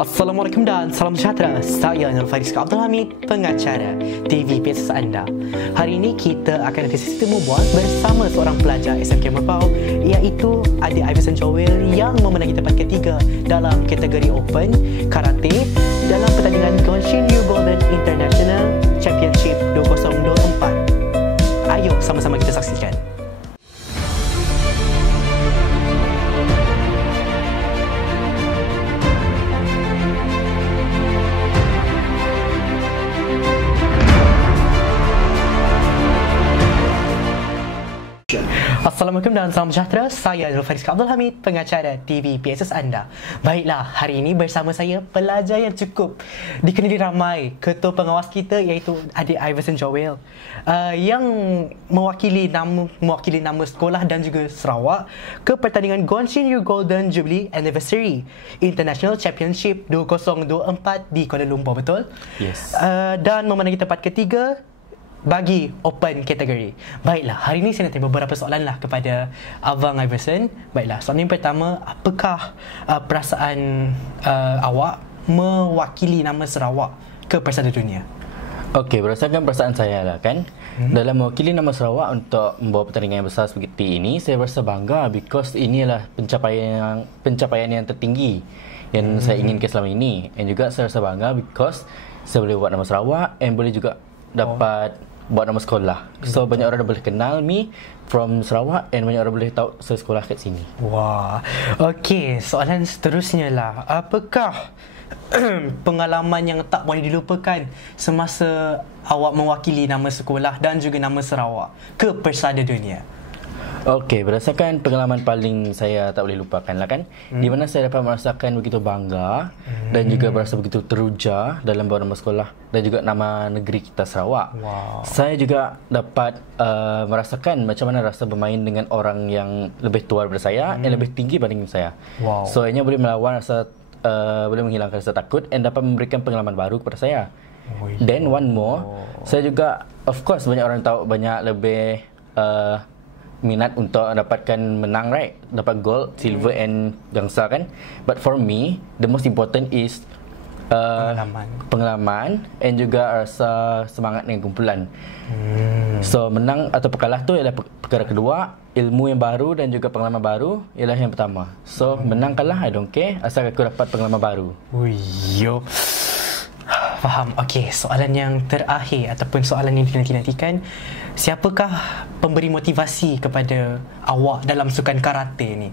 Assalamualaikum dan salam sejahtera. Saya Nur Faris Abdul Hamid, pengacara TV PSS anda. Hari ini kita akan ada sesi temu bual bersama seorang pelajar SMK Merbau, iaitu adik Iverson Joel yang memenangi tempat ketiga dalam kategori Open Karate dalam pertandingan Gonshin Ryu Golden International Championship 2024. Ayo sama-sama kita saksikan. Assalamualaikum dan salam sejahtera. Saya Nur Faris Abdul Hamid, pengacara TV PSS anda. Baiklah, hari ini bersama saya pelajar yang cukup dikenali ramai, ketua pengawas kita iaitu adik Iverson Joel yang mewakili nama sekolah dan juga Sarawak ke pertandingan Gonshin Ryu Golden Jubilee Anniversary International Championship 2024 di Kuala Lumpur, betul? Yes. Dan memenangi tempat ketiga bagi open kategori. Baiklah, hari ini saya nak tanya beberapa soalan lah kepada Abang Iverson. Baiklah, soalan yang pertama, apakah perasaan awak mewakili nama Sarawak ke Persada Dunia? Okey, berdasarkan perasaan saya lah kan, dalam mewakili nama Sarawak untuk membawa pertandingan yang besar seperti ini, saya berasa bangga because ini adalah pencapaian yang tertinggi yang saya inginkan selama ini. Dan juga saya rasa bangga because saya boleh buat nama Sarawak and boleh juga dapat buat nama sekolah. So banyak orang dah boleh kenal me from Sarawak and banyak orang boleh tahu saya sekolah kat sini. Wah. Okey, soalan seterusnya lah. Apakah pengalaman yang tak boleh dilupakan semasa awak mewakili nama sekolah dan juga nama Sarawak ke Persada Dunia? Okey, berdasarkan pengalaman paling saya tak boleh lupakan lah kan, di mana saya dapat merasakan begitu bangga dan juga berasa begitu teruja dalam bawa nama sekolah dan juga nama negeri kita Sarawak. Wow. Saya juga dapat merasakan macam mana rasa bermain dengan orang yang lebih tua daripada saya yang lebih tinggi berbanding saya. Wow. So ianya boleh melawan rasa boleh menghilangkan rasa takut dan dapat memberikan pengalaman baru kepada saya. Then one more, saya juga of course banyak orang tahu banyak lebih minat untuk dapatkan menang, right? Dapat gold, silver and gangsa kan. But for me, the most important is pengalaman and juga rasa semangat dengan kumpulan. So menang atau kalah tu ialah perkara kedua, ilmu yang baru dan juga pengalaman baru ialah yang pertama. So menang kalah I don't care, asal aku dapat pengalaman baru. Yo. Faham. Okey, soalan yang terakhir ataupun soalan yang dinanti-nantikan, siapakah pemberi motivasi kepada awak dalam sukan karate ni?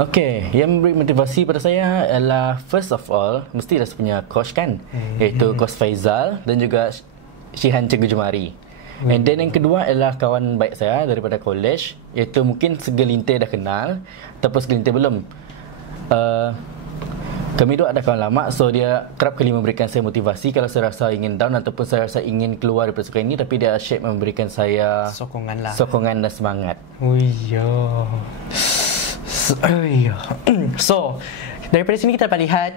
Okey, yang memberi motivasi pada saya adalah first of all, mesti dah punya coach kan, iaitu Coach Faizal dan juga Syihan Cikgu Jumari. And then yang kedua adalah kawan baik saya daripada college, iaitu mungkin segelintir dah kenal ataupun segelintir belum. Kami dua ada kawan lama, so dia kerap kali memberikan saya motivasi kalau saya rasa ingin down ataupun saya rasa ingin keluar daripada sukan ini, tapi dia asyik memberikan saya sokongan dan semangat. So, daripada sini kita dapat lihat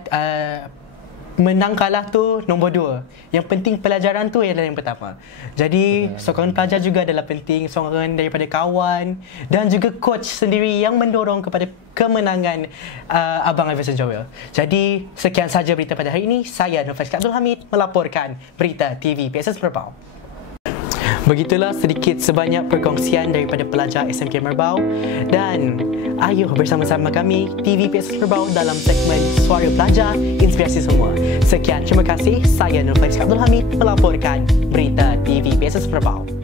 menang kalah tu nombor dua. Yang penting pelajaran tu ialah yang pertama. Jadi sokongan pelajar juga adalah penting, sokongan daripada kawan dan juga coach sendiri yang mendorong kepada kemenangan Abang Iverson Joel. Jadi sekian saja berita pada hari ini. Saya Nur Faris Abdul Hamid melaporkan berita TV PSS Merbau. Begitulah sedikit sebanyak perkongsian daripada pelajar SMK Merbau, dan ayo bersama-sama kami TV PSS Merbau dalam segmen Suara Pelajar Inspirasi Semua. Sekian, terima kasih. Saya Nur Faris Abdul Hamid melaporkan berita TV PSS Merbau.